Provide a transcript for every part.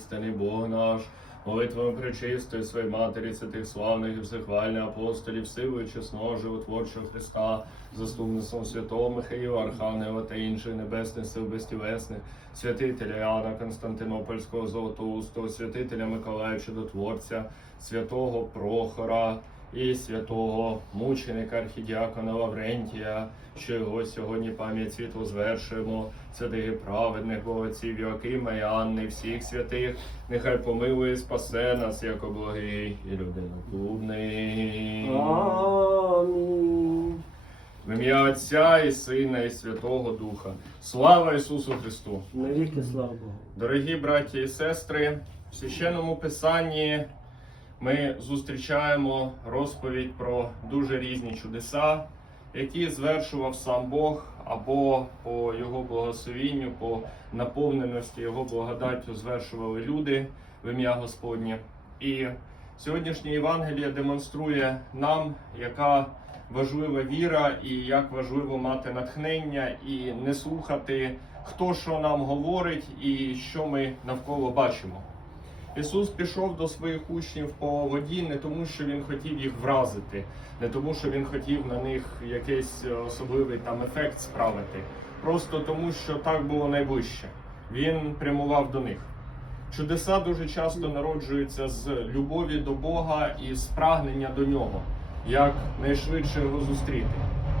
істинний Бог наш, молитвами причистої своєї матері, святих славних і всехвальних апостолів, силою чесного животворчого Христа, заступництвом святого Михаїла, Архангела та інших небесних сил безтілесних, святителя Іоанна Константинопольського Золотоустого, святителя Миколая Чудотворця, святого Прохора і святого мученика архідіакона Лаврентія, що його сьогодні пам'ять світло звершуємо, святих праведних богоців Йоакима і Анни, всіх святих, нехай помилує, і спасе нас, як благий і людинокубний. Амінь. В ім'я Отця і Сина, і Святого Духа. Слава Ісусу Христу! Навіки слава Богу. Дорогі браті і сестри, в священному писанні ми зустрічаємо розповідь про дуже різні чудеса, які звершував сам Бог або по його благословінню, по наповненості його благодаттю звершували люди в ім'я Господнє. І сьогоднішнє Євангеліє демонструє нам, яка важлива віра, і як важливо мати натхнення і не слухати, хто що нам говорить і що ми навколо бачимо. Ісус пішов до своїх учнів по воді не тому, що Він хотів їх вразити, не тому, що Він хотів на них якийсь е, особливий там ефект справити, просто тому, що так було найближче. Він прямував до них. Чудеса дуже часто народжуються з любові до Бога і з прагнення до нього, як найшвидше його зустріти.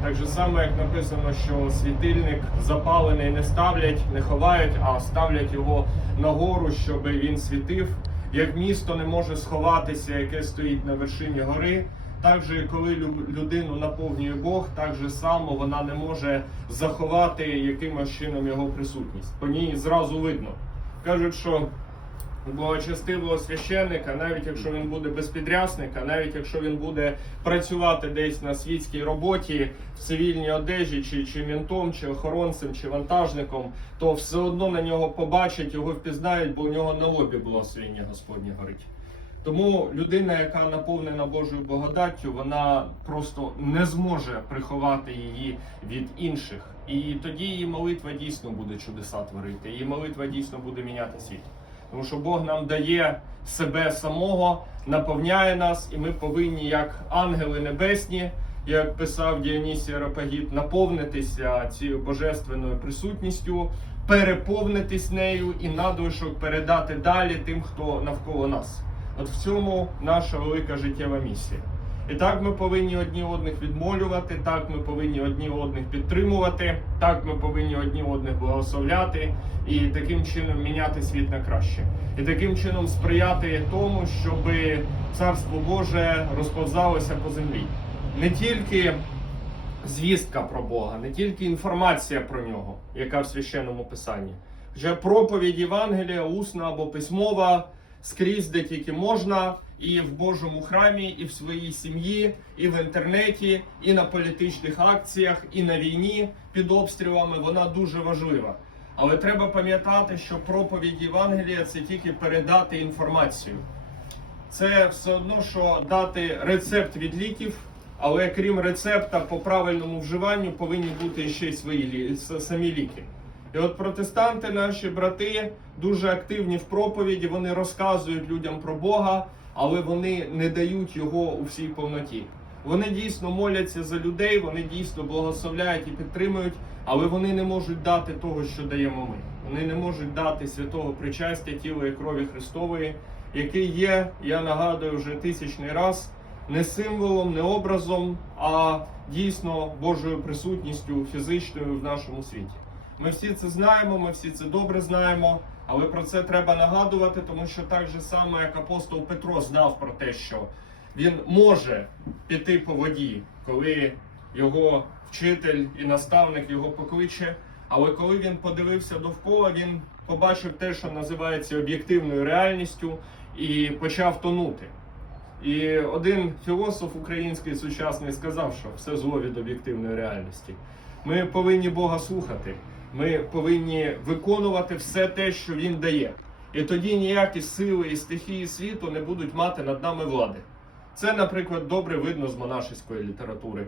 Так же само, як написано, що світильник запалений не ставлять, не ховають, а ставлять його нагору, щоб він світив. Як місто не може сховатися, яке стоїть на вершині гори, так же, коли людину наповнює Бог, так же само вона не може заховати якимось чином його присутність. По ній зразу видно. Кажуть, що благочестивого священника, навіть якщо він буде без підрясника, навіть якщо він буде працювати десь на світській роботі в цивільній одежі, чи, чи мінтом, чи охоронцем, чи вантажником, то все одно на нього побачать, його впізнають, бо у нього на лобі благословення Господнє горить. Тому людина, яка наповнена Божою благодаттю, вона просто не зможе приховати її від інших. І тоді її молитва дійсно буде чудеса творити. Її молитва дійсно буде міняти світ. Тому що Бог нам дає себе самого, наповняє нас, і ми повинні, як ангели небесні, як писав Діонісій Рапагіт, наповнитися цією божественною присутністю, переповнитись нею і надлишок передати далі тим, хто навколо нас. От в цьому наша велика життєва місія. І так ми повинні одні одних відмолювати, так ми повинні одні одних підтримувати, так ми повинні одні одних благословляти і таким чином міняти світ на краще. І таким чином сприяти тому, щоб царство Боже розповзалося по землі. Не тільки звістка про Бога, не тільки інформація про нього, яка в священному писанні, вже проповідь Євангелія, усна або письмова, скрізь, де тільки можна, і в Божому храмі, і в своїй сім'ї, і в інтернеті, і на політичних акціях, і на війні під обстрілами. Вона дуже важлива. Але треба пам'ятати, що проповідь Євангелія це тільки передати інформацію. Це все одно, що дати рецепт від ліків, але крім рецепта по правильному вживанню повинні бути ще й свої самі ліки. І от протестанти, наші брати, дуже активні в проповіді, вони розказують людям про Бога, але вони не дають його у всій повноті. Вони дійсно моляться за людей, вони дійсно благословляють і підтримують, але вони не можуть дати того, що даємо ми. Вони не можуть дати святого причастя тіла і крові Христової, який є, я нагадую вже тисячний раз, не символом, не образом, а дійсно Божою присутністю фізичною в нашому світі. Ми всі це знаємо, ми всі це добре знаємо, але про це треба нагадувати, тому що так же само, як апостол Петро знав про те, що він може піти по воді, коли його вчитель і наставник його покличе. Але коли він подивився довкола, він побачив те, що називається об'єктивною реальністю, і почав тонути. І один філософ український сучасний сказав, що все зло від об'єктивної реальності. Ми повинні Бога слухати. Ми повинні виконувати все те, що Він дає. І тоді ніякі сили і стихії світу не будуть мати над нами влади. Це, наприклад, добре видно з монашеської літератури.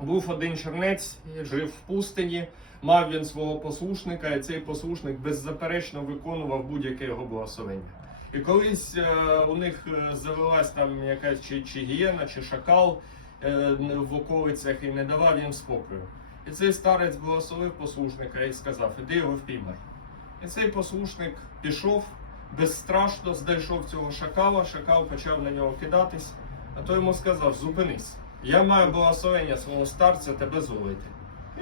Був один чернець, жив в пустині, мав він свого послушника, і цей послушник беззаперечно виконував будь-яке його благословення. І колись е, у них е, завелась там якась чи, чи гієна, чи шакал е, в околицях і не давав їм спокою. І цей старець благословив послушника і сказав: Іди його впіймай. І цей послушник пішов безстрашно, знайшов цього шакала, шакал почав на нього кидатись, а той йому сказав: Зупинись, я маю благословення свого старця тебе зловити.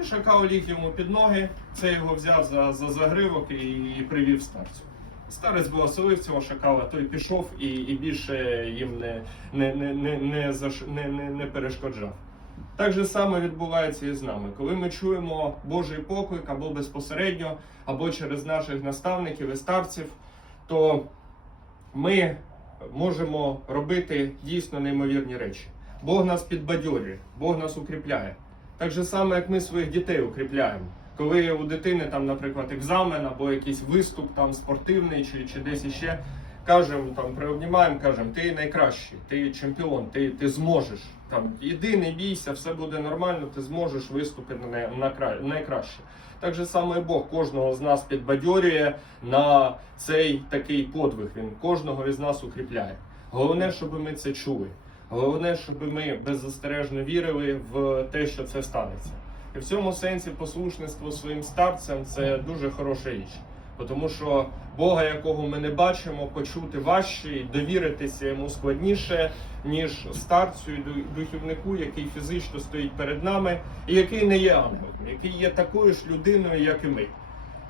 І шакал ліг йому під ноги, це його взяв за, за загривок і, і привів старцю. Старець благословив цього шакала, той пішов і, і більше їм не, не, не, не, не, не, не, не перешкоджав. Так же саме відбувається і з нами. Коли ми чуємо Божий поклик або безпосередньо, або через наших наставників і старців, то ми можемо робити дійсно неймовірні речі. Бог нас підбадьорює, Бог нас укріпляє. Так же саме, як ми своїх дітей укріпляємо. Коли у дитини там, наприклад, екзамен або якийсь виступ там спортивний чи, чи десь іще, кажемо, там приобнімаємо, кажемо, ти найкращий, ти чемпіон, ти, ти зможеш. Там іди, не бійся, все буде нормально, ти зможеш виступити на, на кра- найкраще. Так же саме і Бог кожного з нас підбадьорює на цей такий подвиг. Він кожного із нас укріпляє. Головне, щоб ми це чули. Головне, щоб ми беззастережно вірили в те, що це станеться. І в цьому сенсі послушництво своїм старцям це дуже хороша річ. Тому що Бога, якого ми не бачимо, почути важче і довіритися йому складніше, ніж старцю і духівнику, який фізично стоїть перед нами, і який не є ангелом, який є такою ж людиною, як і ми.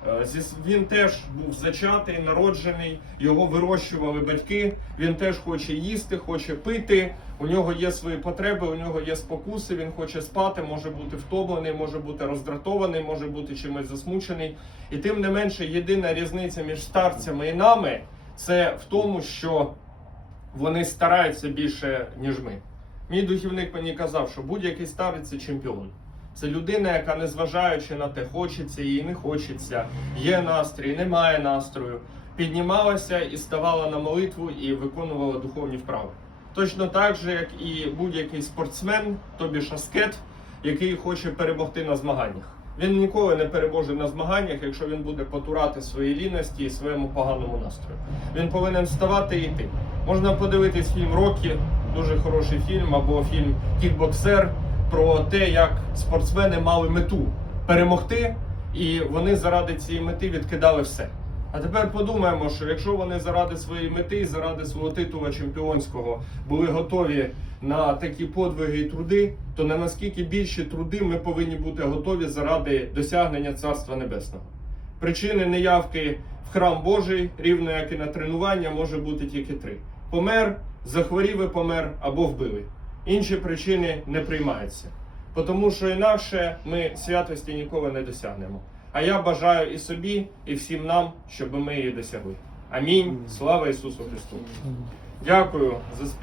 Е, Він теж був зачатий, народжений, його вирощували батьки. Він теж хоче їсти, хоче пити. У нього є свої потреби, у нього є спокуси. Він хоче спати, може бути втомлений, може бути роздратований, може бути чимось засмучений. І тим не менше, єдина різниця між старцями і нами це в тому, що вони стараються більше, ніж ми. Мій духівник мені казав, що будь-який старець це чемпіон. Це людина, яка, незважаючи на те, хочеться їй не хочеться, є настрій, немає настрою, піднімалася і ставала на молитву і виконувала духовні вправи. Точно так же, як і будь-який спортсмен, тобі ж аскет, який хоче перемогти на змаганнях. Він ніколи не переможе на змаганнях, якщо він буде потурати своїй ліності і своєму поганому настрою. Він повинен вставати і йти. Можна подивитись фільм Рокі, дуже хороший фільм, або фільм Кікбоксер про те, як спортсмени мали мету перемогти, і вони заради цієї мети відкидали все. А тепер подумаємо, що якщо вони заради своєї мети, заради свого титула чемпіонського були готові на такі подвиги і труди, то на наскільки більші труди ми повинні бути готові заради досягнення Царства Небесного. Причини неявки в храм Божий, рівно як і на тренування, може бути тільки три: помер, захворів і помер або вбили. Інші причини не приймаються. Тому що інакше ми святості ніколи не досягнемо. А я бажаю і собі, і всім нам, щоб ми її досягли. Амінь. Слава Ісусу Христу. Дякую за спів.